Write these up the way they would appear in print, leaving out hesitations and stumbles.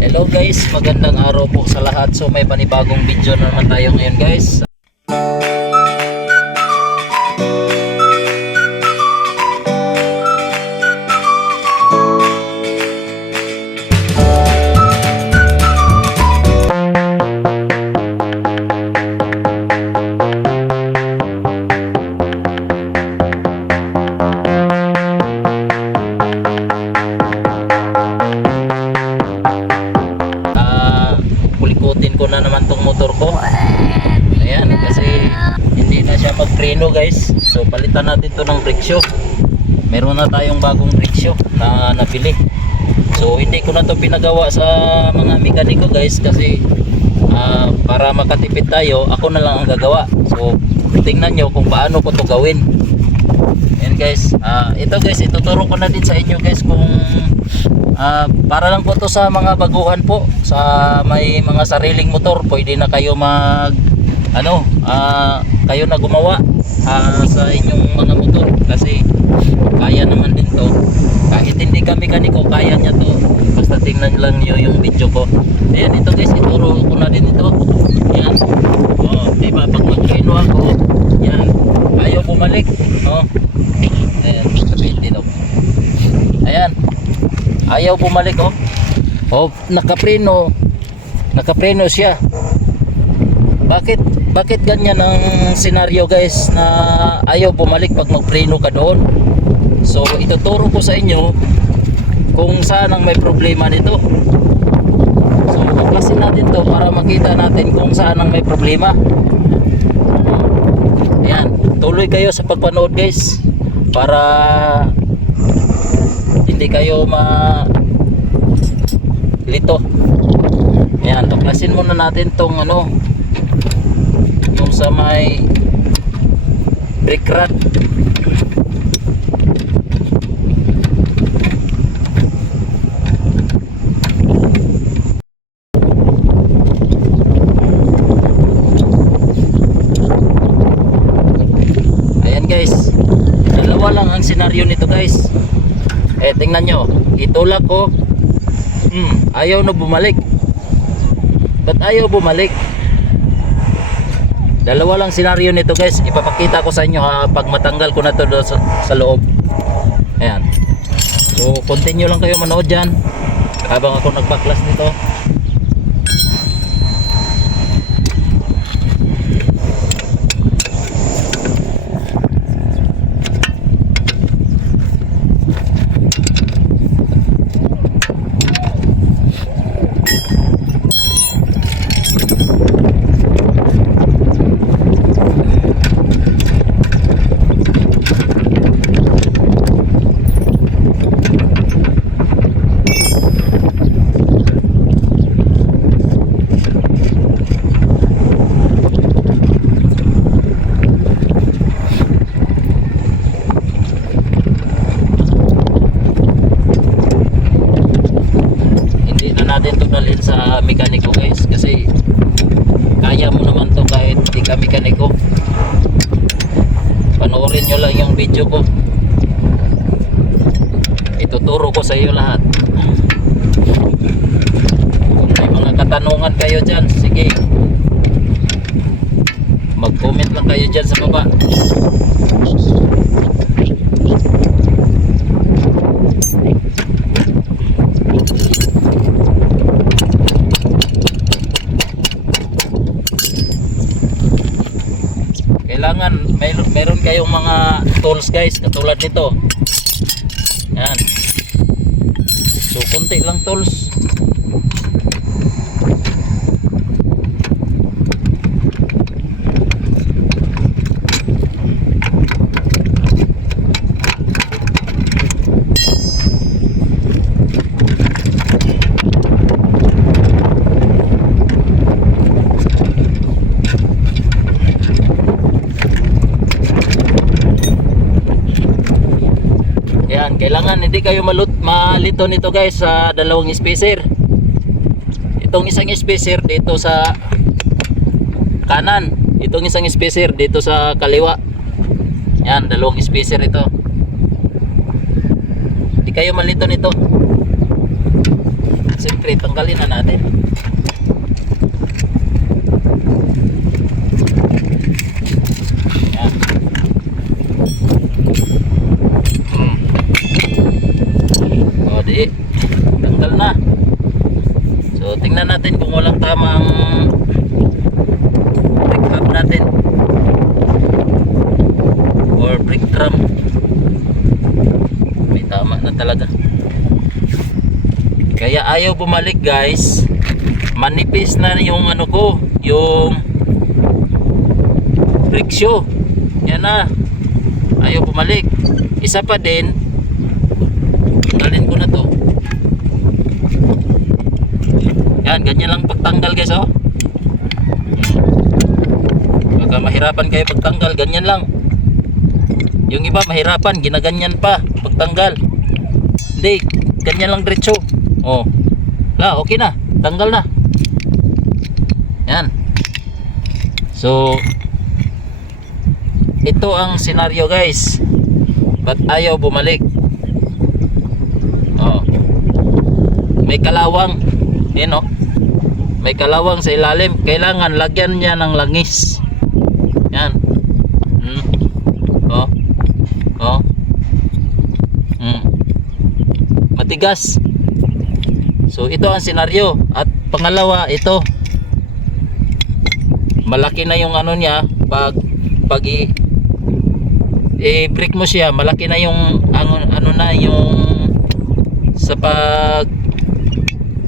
Hello guys, magandang araw po sa lahat. So may panibagong video na naman tayo ngayon guys. Pulikutin ko na naman tong motor ko. Ayan, kasi hindi na siya magpreno guys. So palitan natin to ng brake shoe. Meron na tayong bagong brake shoe na nabili. So hindi ko na to pinagawa sa mga mekaniko guys, kasi para makatipid tayo, ako na lang ang gagawa. So tingnan nyo kung paano ko to gawin. Ayan guys, ito guys, ituturo ko na din sa inyo guys kung para lang po to sa mga baguhan po, sa may mga sariling motor. Pwede na kayo kayo na gumawa sa inyong mga motor, kasi kaya naman din to. Kahit hindi ka mekaniko, kaya niya to. Basta tingnan lang niyo yung video ko. Ayan, ito guys, ituro ko na din ito. Ayan, diba pag mag-reno ako, yan, ayaw bumalik, ayan, sabihin din ako. Ayan, ayaw bumalik, nakapreno siya. Bakit ganyan ang senaryo guys, na ayaw bumalik pag magpreno ka doon? So ituturo ko sa inyo kung saan ang may problema nito. So baklasin natin to para makita natin kung saan ang may problema. Ayan, tuloy kayo sa pagpanood guys, para hindi kayo lito. Ayan, tuklasin muna natin tong yung sa may brake rod. Ayan guys, dalawa lang ang senaryo nito guys. Tingnan nyo, itulak ko, ayaw na bumalik. Ba't ayaw bumalik? Dalawa lang senaryo nito guys. Ipapakita ko sa inyo pag matanggal ko na to sa loob. Ayan, so continue lang kayo manood dyan habang ako nagbaklas nito. Dalhin sa mekaniko guys, kasi kaya mo naman to kahit di ka mekaniko. Panoorin nyo lang yung video ko, ituturo ko sa iyo lahat. Kung may mga katanungan kayo dyan, sige, mag comment lang kayo dyan sa baba. Kailangan meron kayong mga tools guys, katulad nito. Yan, so kunti lang tools. Kailangan hindi kayo malito nito guys sa dalawang spacer. Itong isang spacer dito sa kanan, itong isang spacer dito sa kaliwa. Yan, dalawang spacer ito. Hindi kayo malito nito. Siyempre siyempre tanggalin na natin. Yan. O di, tanggal na. So tingnan natin kung walang tamang brake hub natin or brake drum. May tama na talaga. Kaya ayaw bumalik guys. Manipis na yung ano ko, yung brake shoe. Yan na. Ayaw bumalik. Isa pa din, tanggalin ko na to. Yan, ganyan lang pagtanggal guys, oh. Baka mahirapan kayo pagtanggal, ganyan lang. Yung iba mahirapan, ginaganyan pa pagtanggal. Hindi, ganyan lang diretso. Oh. Okay na, tanggal na. Yan. So ito ang senaryo guys. Ba't ayaw bumalik? Oh. May kalawang. Yan oh. May kalawang sa ilalim. Kailangan lagyan niya ng langis. Yan. Oh. Oh. Matigas. So ito ang senaryo. At pangalawa, ito. Malaki na yung ano niya. Pag i-break mo siya, malaki na yung ano na yung sa pag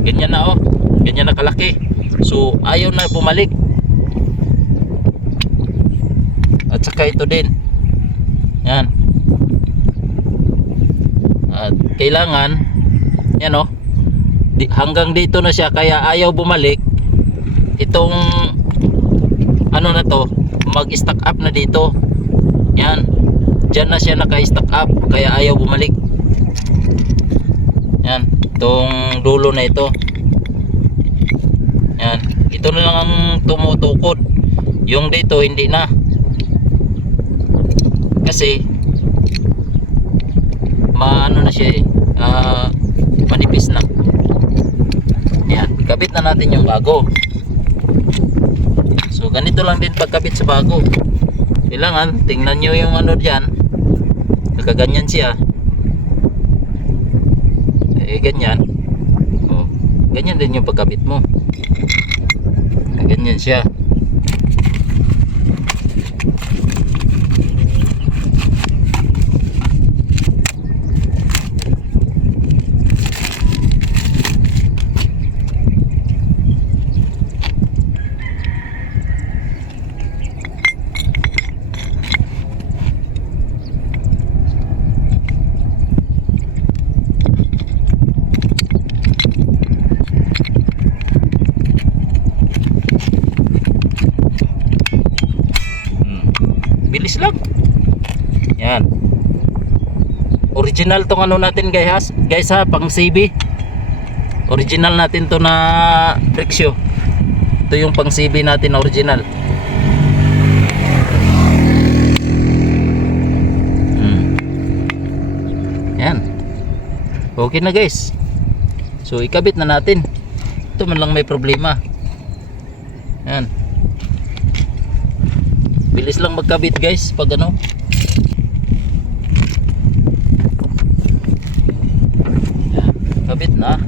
ganyan na oh. Ganyan na kalaki. So ayaw na bumalik. At saka ito din. Yan. At kailangan yan oh. Hanggang dito na siya kaya ayaw bumalik. Itong ano na to, mag-stack up na dito. Yan. Diyan na siya naka-stack up kaya ayaw bumalik. Yan. Itong dulo na ito. Yan. Ito na lang ang tumutukod. Yung dito hindi na. Kasi maano na siya manipis na. Yan. Ikabit na natin yung bago. So ganito lang din pagkabit sa bago. Kailangan tingnan nyo yung ano dyan. Nakaganyan siya. Ganyan. Oh, ganyan din yung pagkabit mo. Ganyan siya. Bilis lang. Yan. Original tong ano natin guys ha, pang CB. Original natin to na brake shoe. Ito yung pang CB natin na original. Yan. Okay na guys. So ikabit na natin. Ito man lang may problema. Yan. Bilis lang magkabit guys pag ano. Kabit na.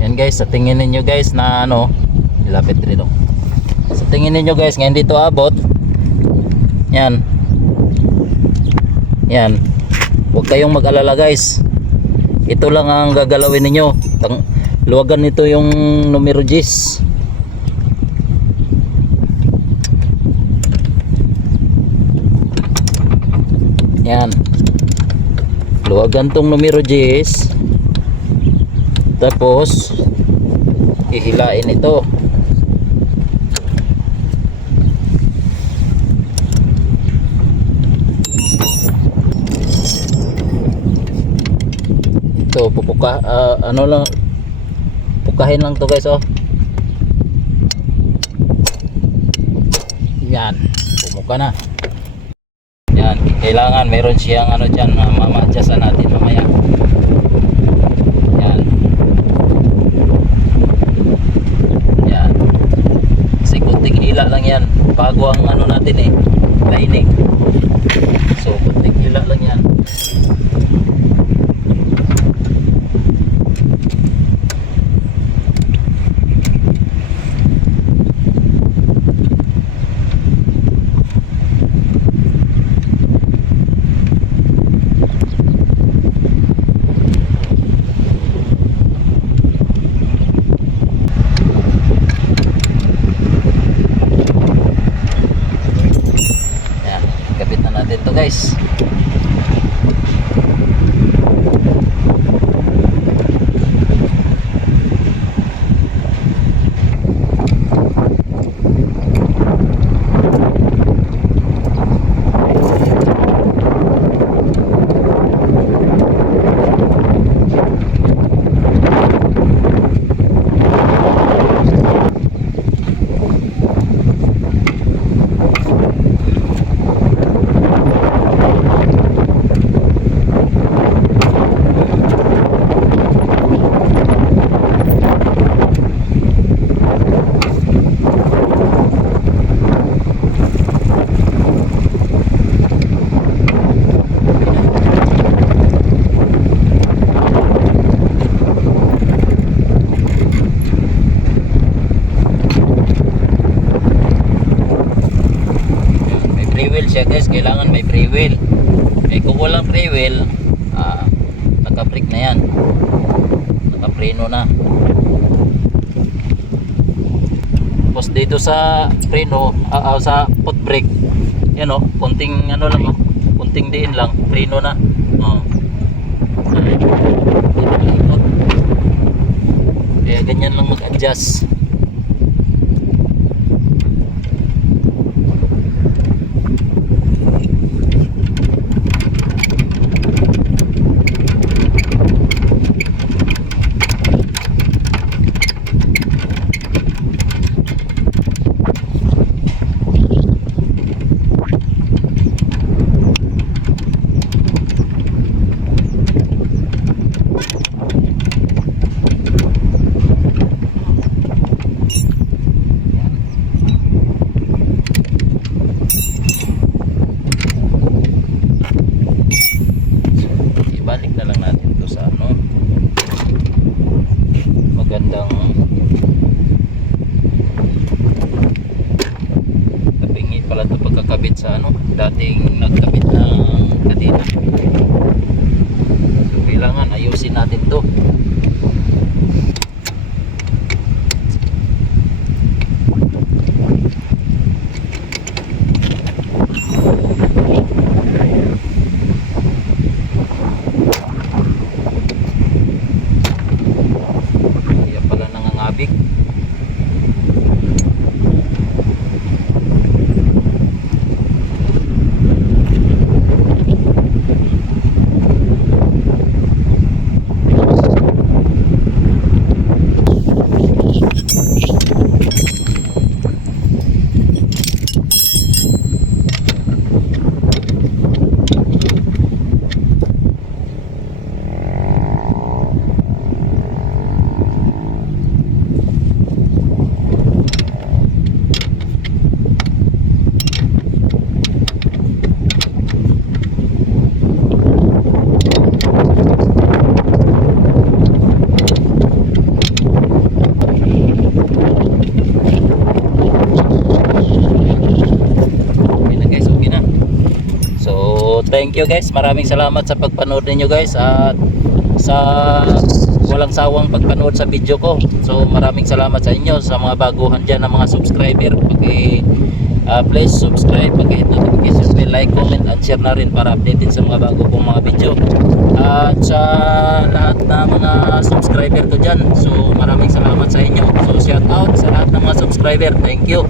Yan guys, sa tingin niyo guys na ano, ilapit dito. Sa tingin niyo guys, ngayon dito abot. Yan. Yan. Huwag kayong mag-alala guys. Ito lang ang gagalawin ninyo. Luwagan nito yung numero 10. Yan. Luwagan tong numero 10. Tapos hihilain ito. Ito pupuka ano lang, pukahin lang to guys, oh. Yan, pumuka na. Yan, kailangan meron siyang ano dyan, mama-adjustan natin mamaya. Yan. Yan. Kasi kunting hila lang yan. Bago ang ano natin eh, lining. So, kunting hila lang yan. Ito guys, free wheel siya guys, kailangan may free wheel. Kung walang free wheel, naka-brake na yan, naka-preno na. Tapos dito sa preno, sa foot brake, yan o, kunting ano lang, kunting diin lang, preno na. Kaya ganyan lang mag-adjust. Ibalik na lang natin to sa ano, magandang kapingi pala to pagkakabit sa ano, dating nagkabit ng kadena. So kailangan ayusin natin to. Thank you guys, maraming salamat sa pagpanood ninyo guys, at sa walang sawang pagpanood sa video ko. So maraming salamat sa inyo, sa mga baguhan dyan na mga subscriber. Please subscribe, pag-hit notification bell, like, comment, and share na rin para updated sa mga bago kong mga video. At sa lahat na mga subscriber ko dyan, so maraming salamat sa inyo. So shout out sa lahat ng mga subscriber, thank you.